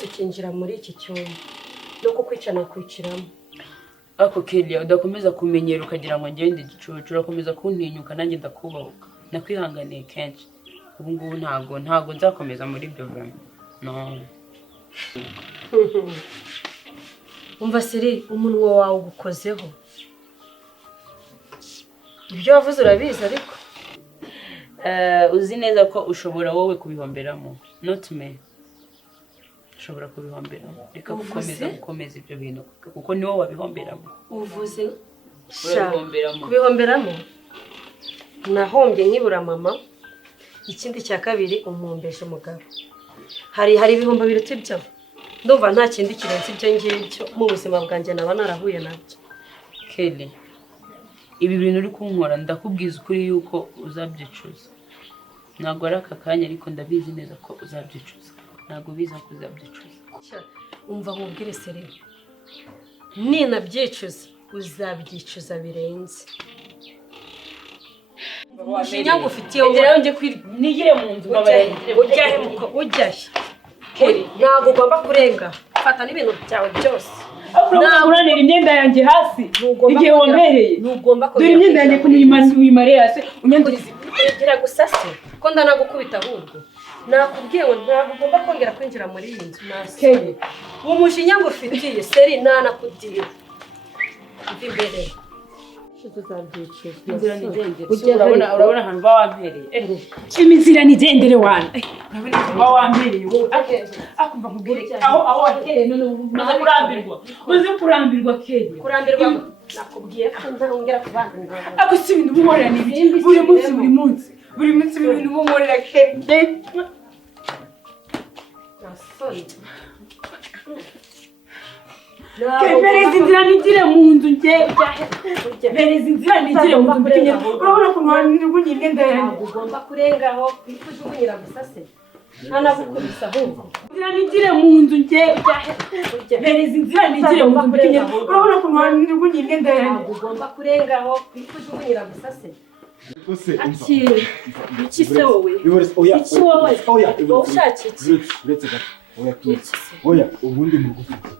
utinyutse ukinjira muri iki cyumba no kukwicana kwiciramo. Ako Kelia udakomeza kumenyera ukagira ngo ngende igicucu, urakomeza kuntinyuka nanjye ndakubahuka. Nakwihanganiye kenshi. Ubu ngubu ntago nzakomeza muri ibyo vraiment. No. Umva Siri, umunwa wawe ugukozeho. Ibyo wavuze urabizi ariko uzi neza ko ushobora wowe kubihomberamo, not me. Ushobora kubihomberamo. Reka gukomeza ibyo bintu kuko ni wowe wabihomberamo. Uvuze urabihomberamo. Kubihomberamo nahombye nkibura mama. Ikindi cya kabiri umumbeje umugabo. Hari ibihombo biruta ibyo. Ndumva nta kindi kirenze ibyo ngibyo mu buzima bwanjye naba narahuye nabyo. Kelly, ibi bintu uri kunkora ndakubwiza ukuri yuko uzabyicuza. Ntabwo ari aka kanya ariko ndabizi neza ko uzabyicuza. Ntabwo biza ko uzabyicuza. Umva nkubwire Seri, nina byicuza uzabyicuza birenze. Umushinya ngufitiye ngera nje nigire mu nzu ujyahe Kelly, ntabwo ugomba kurenga. Fata n'ibintu byawe byose. Uranira imyenda yanjye hasi igihe wampereye. Ntugomba ko dore imyenda yanjye kumuyimare hasi unyandurize. Gira gusase ko ndanagukubita ahubwo. Nakubwiye ngo ntabwo ugomba kongera kwinjira muri iyi nzu. Kelly, umushinya ngufitiye Seri nanakudiye. Imbere. Urabona hano bawampereye. Imizira ni gendere wana. Urabona bawampereye wowe. Akumva nkubwire aho wahereye none umaze kurambirwa Kelly. Kurambirwa nakubwiye ko ntongera kubandwa. Ako si ibintu bumorera n'ibindi. Buri munsi ibintu bumorera Kelly. Bereza inzira nigire mu nzu nge. Bereza inzira nigire mu nzu nge. Urabona ko nwanirwunye imyenda yanjye. Ugomba kurengaho kujugunyira gusase. Ntanagukubisa ahubwo. Inzira nigire mu nzu nge. Bereza inzira nigire mu nzu nge. Urabona ko nwanirwunye imyenda yanjye. Ugomba kurengaho kujugunyira gusase. Iki se wowe? Iki wowe? Ushaka iki? Oya, ubundi mu gufata.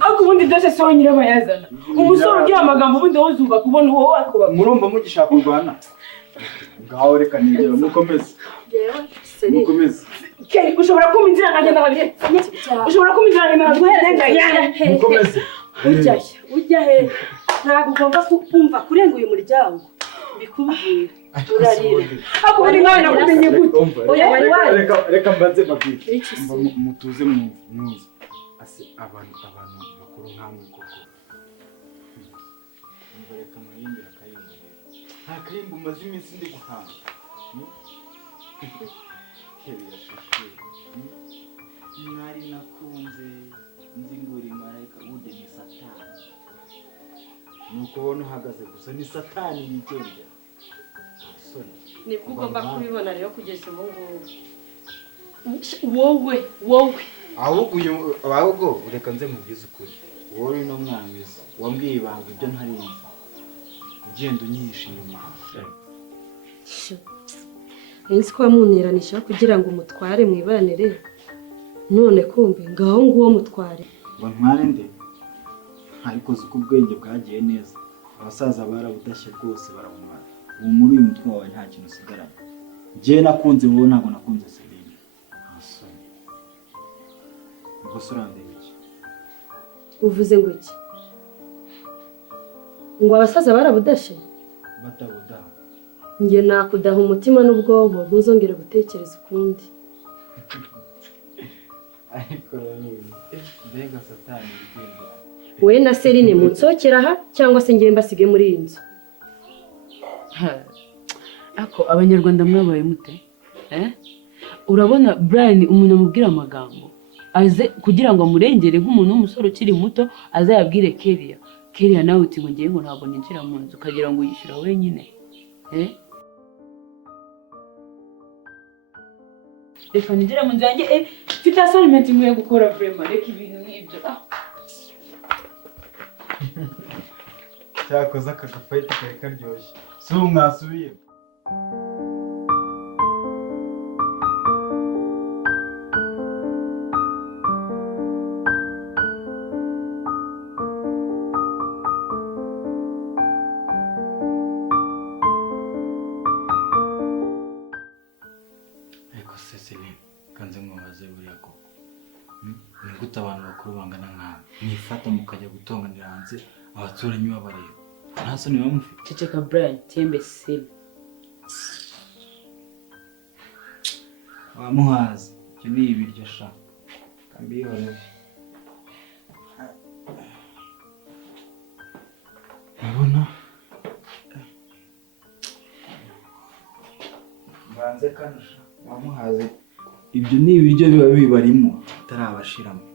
Ako ubundi byose so nyirabayazana. Umusoro ugira amagambo ubundi wozumva kubona wowe akuba. Murumva mugishaka kurwana. Ngaho reka nigera mukomeze. Mukomeze. Kelly ushobora kumva inzira nanjye ndahabire. Ushobora kumva inzira nanjye ndahabire. Mukomeze. Ujya he? Ntabwo ugomba kumva kurenga uyu muryango. Bikubwira. Urarira. Ako buri mwana nakumenye gute? Oya bari wari. Reka mbanze babwire. Mutuze muzi. Ase abantu bakuru nkamwe koko. Reka muhimbira akayimbo rero. Nta kayimbo umaze iminsi ndi guhanga. Kelly yashushe. Nari nakunze nzinguri marayika bude ni satani. Nuko ubona uhagaze gusa ni satani yigendera. Nibwo ugomba kubibona rero kugeza ubu ngubu. Wowe ahubwo reka nze mubwize ukuri. Wowe no mwamiza wambwiye ibanga ibyo ntarinzi. Ugenda unyihisha inyuma. Nzi ko wamuniranisha kugira ngo umutware mwibanire. None kumbe ngaho nguwo mutware. Ngo ntware nde? Ariko zuko ubwenge bwagiye neza. Abasaza barabudashye rwose barabumara. Ubu muri uyu mutwe wawe nta kintu usigaranye. Je nakunze wowe ntabwo nakunze Celine. Asoni. Ngo surande iki? Uvuze ngo iki? Ngo abasaza barabudashe? Batabudaha. Nge nakudaha umutima n'ubwonko ntuzongere gutekereza ukundi. Ariko mbega satani yigendera. We na Celine munsokera aha cyangwa se ngiye mbasige muri iyi nzu? Ako abanyarwanda mwabaye mute? Urabona Brian umuntu amubwira amagambo aze kugira ngo amurengere nk'umuntu w'umusore ukiri muto azayabwire Kelly. Kelly nawe uti ngo ngiye ngo ntabwo ninjira mu nzu kagira ngo yishyura wenyine. Reka ninjira mu nzu yanjye mfite assignment nkwiye gukora vraiment reka ibintu nk'ibyo. Cyakoze aka gafayiti kari karyoshye. Si mwasubiye. mwana mwifata mukajya gutonganira hanze abaturanyi babareba nta soni bamufite. Ceceka Brian tembe sile wamuhaze icyo ni ibiryo sha kambihorere. urabona mbanze kanusha wamuhaze ibyo ni ibiryo biba bibarimo bitarabashiramo.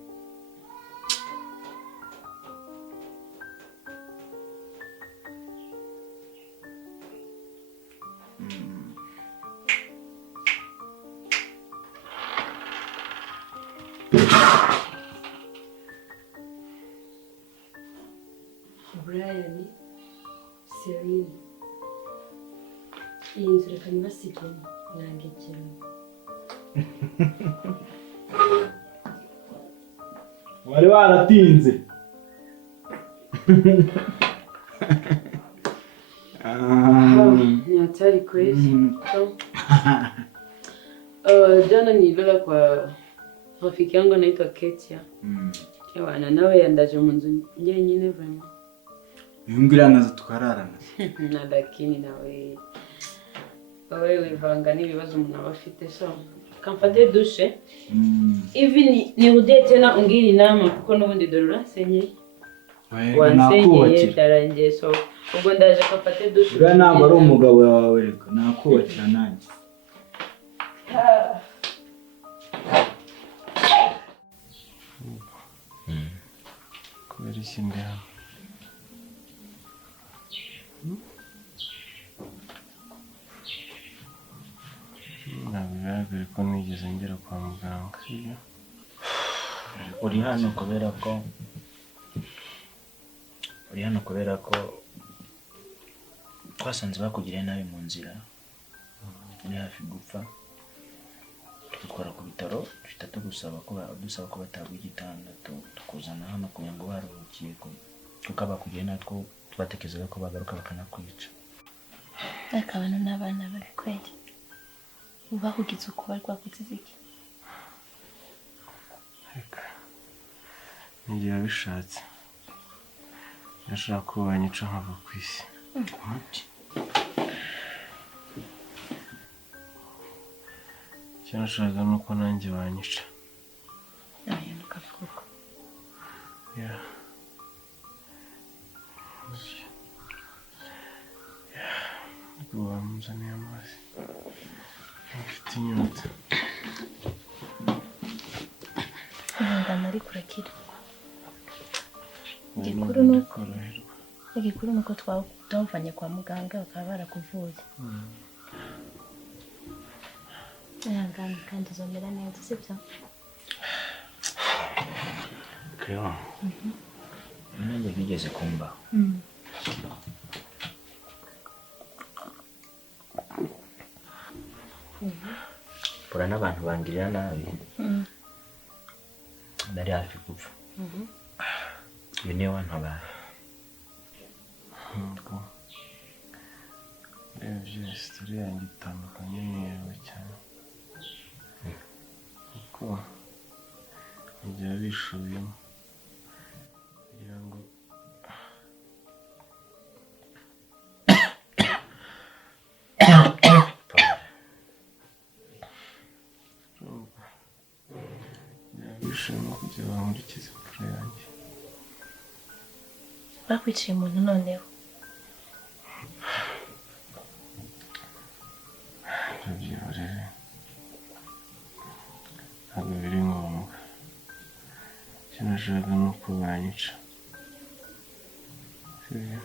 Brian, Celine, iyi nzu reka ntibasigemo mwangegera. wari waratinze. Hatari kweli. Jana nilala kwa rafiki yangu anaitwa Ketia. Ewana nawe yandaje mu nzu njyenyine vraiment. Yungira nazo tukararana. Na lakini nawe wewe vanga n'ibibazo umuntu aba afite so kamfate douche. Hivi nirudie tena ungiri inama kuko n'ubundi dorora senye. Wansenyeye byarangiye so ubwo ndaje kamfate douche. Ura ntabwo ari umugabo wawe reka nakubakira nanjye. Kubera iki ndeba ntabwo bigaragara ko nigeze ngera kwa muganga sibyo? uri hano kubera ko twasanze bakugiriye nabi mu nzira uri hafi gupfa tukutwara ku bitaro duhita dusaba ko batabwa igitanda tukuzana hano kugira ngo baruhukiye kuko abakugiriye natwo twatekerezaga ko bagaruka bakanakwica. Ariko abantu n'abana babi kweli ubahugize uko bari kwakuziza iki? Reka n'igihe yabishatse yashaka ko banyica nkava ku isi. Icyo nashakaga ni uko nanjye banyica. Nayo nukavuga uko. Ubwo bamuzaniye amazi afite inyota. Ihangana ariko urakira. Igikuru nuko twamvanye kwa muganga bakaba barakuvuye. Ihangana kandi uzomera neza sibyo? Kyo. Nanjye bigeze kumba. Pura n'abantu bangirira nabi. Nari hafi gupfa. Uyu niwe wantabaye. Reba sitori yanjye itandukanye n'iyawe cyane kuko igihe bishoyemo kugira ngo bishoyemo kugira ngo nkurikize imfura yanjye. Bakwiciye umuntu noneho. Ndabyihorere ntabwo biri ngombwa. Icyo nashaka ni uko banyica sibyo?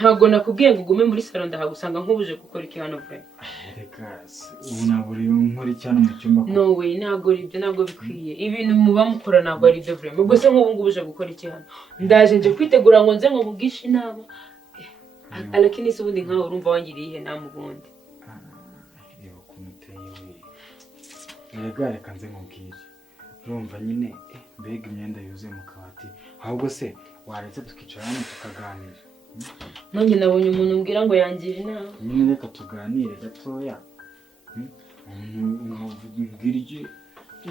ntabwo nakubwiye ngo ugume muri salon ndahagusanga nk'ubuje gukora iki hano vre. Reka ubu naburi nkora cyane mu cyumba. No way, ntabwo ibyo ntabwo bikwiye. Ibintu muba mukora ntabwo ari byo vre. Ubwo se nk'ubu ngubuje gukora iki hano? Ndaje nje kwitegura ngo nze ngo mugishe inama. Alakini se ubundi nkaho urumva wangiriye ihe nama ubundi. Reba kumuteye we. Reka nze nkubwire. Urumva nyine mbega imyenda yuzuye mu kabati. Ahubwo se waretse tukicarana tukaganira. Nanjye nabonye umuntu umbwira ngo yangira inama. Nyine reka tuganire gatoya. Mbwira iki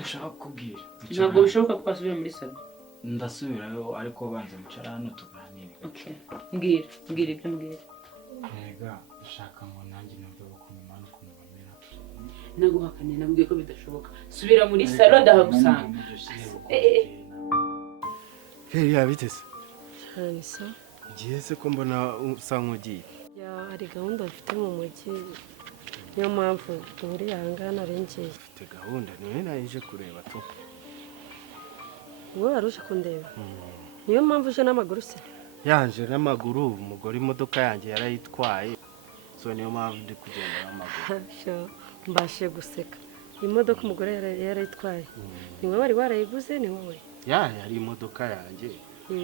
ushaka kubwira. Ntabwo bishoboka ko twasubira muri salon. Ndasubirayo ariko banze mucara hano tuganire. Okay. Mbwira ibyo mbwira. Rega ushaka ngo nanjye nabwo bakumana kumubamera. Naguhakanye nabwiye ko bidashoboka. Subira muri salon ndahagusanga. Keriya bitese. Cyane so. Igihe se ko mbona usa nk'ugiye. Ya hari gahunda mfite mu mujyi. Niyo mpamvu duhuriye aha ngaha narengeye. Ufite gahunda niwe naje kureba tu. Wowe waruje kundeba. Niyo mpamvu uje n'amaguru se. Yanje n'amaguru umugore imodoka yanjye yarayitwaye. So niyo mpamvu ndi kugenda n'amaguru. Mbashe guseka. Imodoka umugore yarayitwaye. Ni wowe wari warayiguze ni wowe. Yari imodoka yanjye.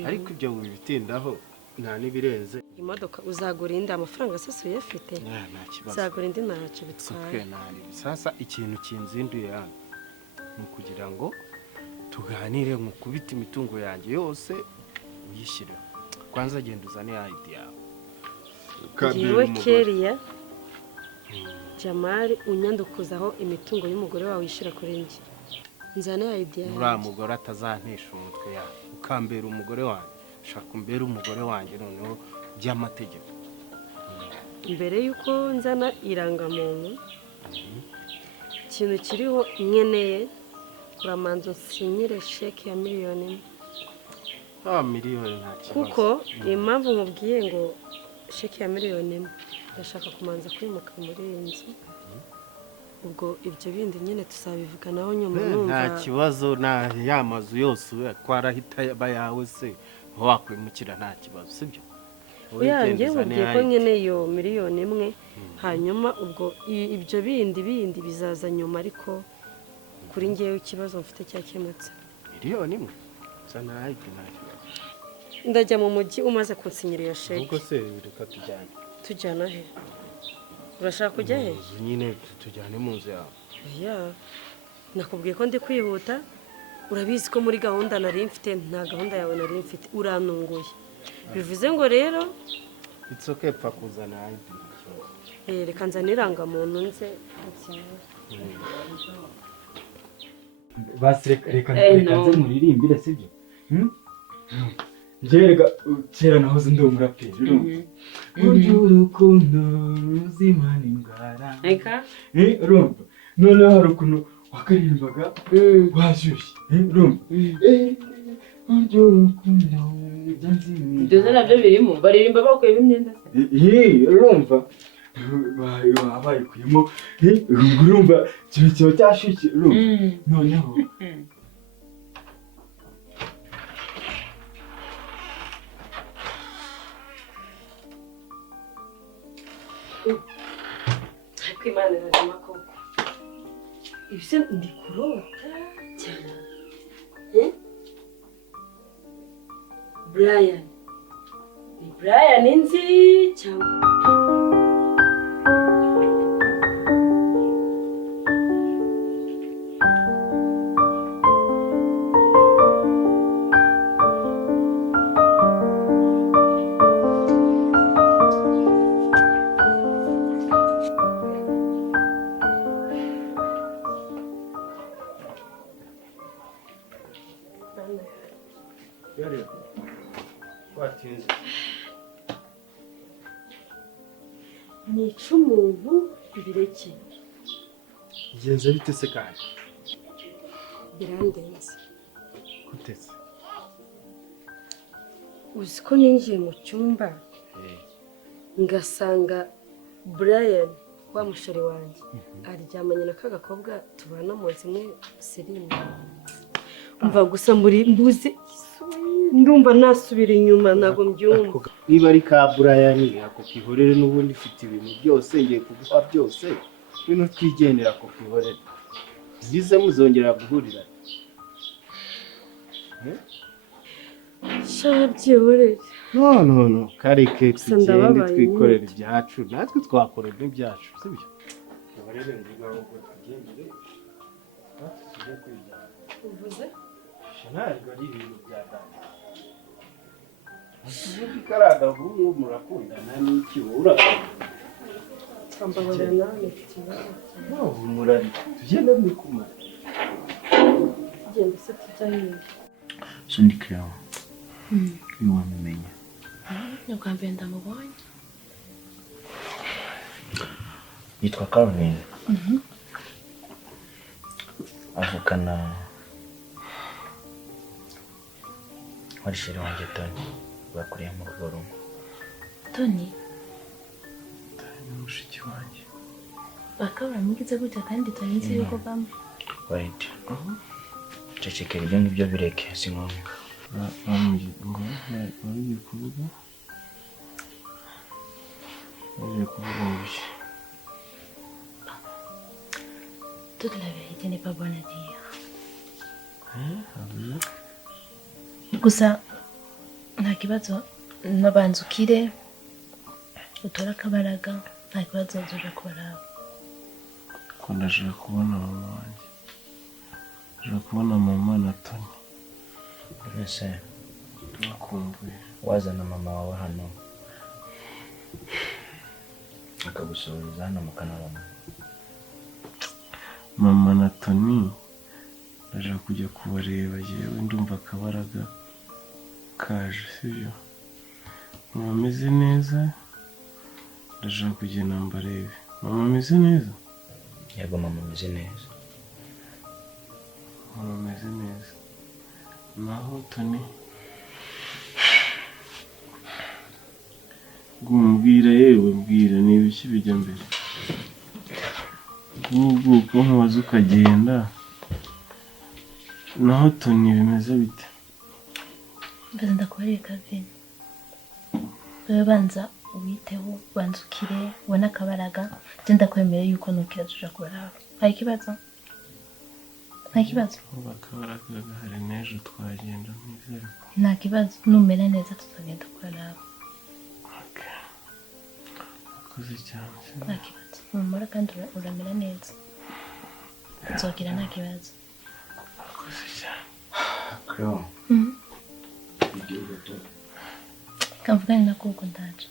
Ariko ibyo bitindaho nta nibirenze. Imodoka uzagura indi amafaranga se uyafite. Nta kibazo. Uzagura indi ntacyo bitwaye. Sasa ikintu kinzinduye hano ni ukugira ngo tuganire nkukubita imitungo yanjye yose uyishyire. Kwanza genda uzane ID yawe. Yewe Keriya Jamari unyandukuzaho imitungo y'umugore wawe yishira kuri njye. Nzane ID yawe. Uriya mugore atazantesha umutwe yawe. Ukambera umugore wanjye. Shaka umbere umugore wanjye noneho by'amategeko. Mbere yuko nzana irangamuntu ikintu kiriho nkeneye uramanza usinyire sheke ya miliyoni. Miliyoni nta kibazo. Kuko impamvu nkubwiye ngo sheke ya miliyoni ndashaka kumanza kwimuka muri iyi nzu. Ubwo ibyo bindi nyine tuzabivuganaho nyuma numva. Nta kibazo na ya mazu yose twarahita bayawe se wakwimukira nta kibazo sibyo. Uyangiye ubwiye ko nkeneye iyo miliyoni imwe hanyuma ubwo ibyo bindi bizaza nyuma ariko kuri ngewe ikibazo mfite cyakemutse. Miliyoni imwe sana ayike nta kibazo. Ndajya mu mujyi umaze kunsinyira iyo sheke. Ubwo se reka tujyane. Tujyana he? Urashaka kujya he? Nyine tujyane mu nzu yawe. Ya. Nakubwiye ko ndi kwihuta. Urabizi ko muri gahunda nari mfite nta gahunda yawe nari mfite uranunguye. Bivuze ngo rero it's okay pfa kuzana ID. Reka nzaniranga muntu nze. Basi reka nze muririmbire sibyo? Njyerega kera nahoze ndi umuraperi urukundo ruzimana ingara. Eka? Urumva? Noneho hari ukuntu wakaririmbaga washyushye. Urumva? Urukundo ibyo nabyo birimo baririmba bakuyemo imyenda se. Urumva? Bayikuyemo urumva kiba cyashyushye. Urumva? Noneho Kwimana razima koko. Ibise ndi kurota cyane. Brian. Ni Brian nzi cyangwa Watinze. nica umuntu ibireke. Genze bite se kandi? Birandenze. Kutese. Uzi ko ninjiye mu cyumba ngasanga Brian wa mushari wanjye aryamanye na kagakobwa tubana mu nzu imwe Serine. Umva gusa muri mbuze ndumva nasubira inyuma ntabwo mbyumva. Niba ari ka Brian ako kihorere n'ubundi ufite ibintu byose ngiye kuguha byose ibintu twigendera ako kihorere byize muzongera guhurira. Shabyihorere. No kareke tugende twikorera ibyacu natwe twakora ibyacu sibyo ubarere ngaho ngo tugendere tujye kwiga Uvuze ntabwo ari ibintu bya data ubundi karaga bumwe murakundana n'iki urakunda twambabarira nawe ikibazo murari tugende mwikumara genda se tujya hehe Sundi Cleo. Wamumenya. Ubwa mbere ndamubonye. Yitwa Calvin. Avukana wari sheri wanjye Tony bakuriye mu rugo rumwe. Tony ni mushiki wanjye bakaba mugize gutya kandi Tony nzi yuko bamwe. Wait. Cecekera ibyo ngibyo bireke si ngombwa. bambwiye ngo bari kuvuga ibiki. Toute la vérité n'est pas bonne à dire. Gusa nta kibazo nabanza ukire utora akabaraga nta kibazo nzoja kubaraba. Ko ndashaka kubona mama wanjye ndashaka kubona mama na Tony. Ese nakumbuye wazana mama wawe hano akagusubiza hano mukanabona. Mama na Tony ndashaka kujya kubareba yewe ndumva akabaraga kaje sibyo mama ameze neza ndashaka kugenda mbarebe. Mama ameze neza? Yego mama ameze neza. Mama ameze neza. Naho Tony gumbwira yewe mbwira niba iki bijya mbere ubwuko nkubaza ukagenda. Naho Tony bimeze bite? Mbaza ndakubarire Calvin. Wewe banza witeho banza ukire ubona akabaraga genda kwemere yuko nukira tuja kubaraba. Nta kibazo? Nta kibazo? Bakabaraga hari n'ejo twagenda nizere ko. Nta kibazo numera neza tutagenda kubaraba. Okay. Akoze cyane. Nta kibazo. Mumara kandi uramera neza. Nzogira nta kibazo. Akoze cyane. Cleo. Kamvugane na kuko ndaje.